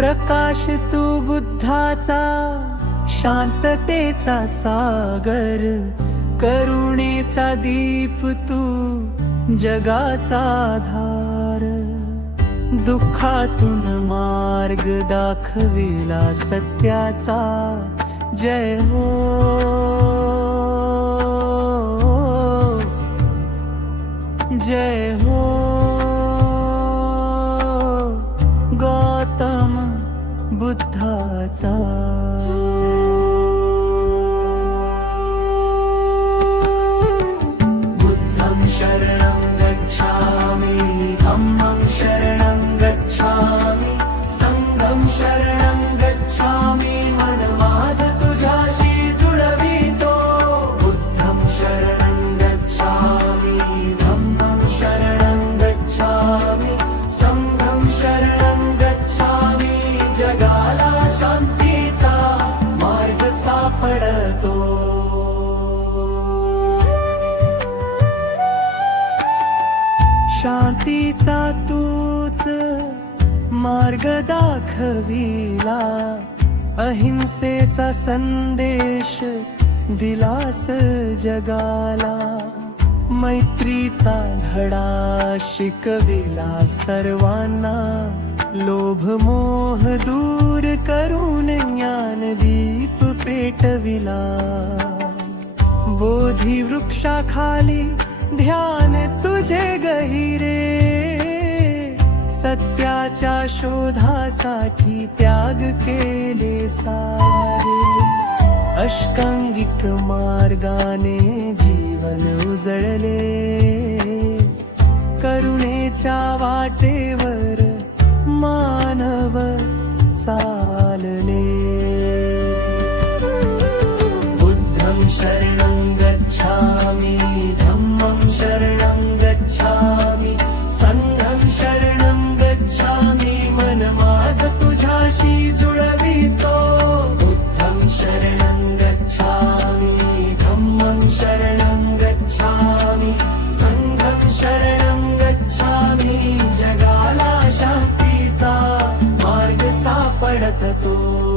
प्रकाश तू बुद्धाचा, शांततेचा सागर, करुणेचा दीप तू, जगाचा आधार. दुःखातून मार्ग दाखविला सत्याचा, जय हो. जय हो गौतम बुद्धाचा. बुद्धं शरणं गच्छामि, धम्मं शरणं गच्छामि, संघं शरणं गच्छामि. मन माझं तुझ्याशी जुळवितो. बुद्धं शरणं गच्छामि, धम्मं शरणं गच्छामि, संघं शरणं गच्छामि. जगाला शांतीचा मार्ग सापडतो. शांतीचा तूच मार्ग दाखविला, अहिंसेचा संदेश दिलास जगाला. मैत्रीचा धडा शिकविला सर्वांना, लोभ मोह दूर करून ज्ञानदीप पेटविला. बोधी वृक्षाखाली ध्यान तुझे गहिरे, सत्याच्या शोधासाठी त्याग केले सारे. अष्टांगिक मार्गाने जीवन उजळले, करुणेच्या वाटेवर मानव चालले. बुद्धं शरणं गच्छामि, धम्मं शरणं गच्छामि, संघं शरणं गच्छामि. मन माझं तुझ्याशी जुळवितो. बुद्धं शरणं गच्छामि, धम्मं शरणं गच्छामि, संघं शरणं गच्छामि. जगाला शांतीचा मार्ग सापडतो.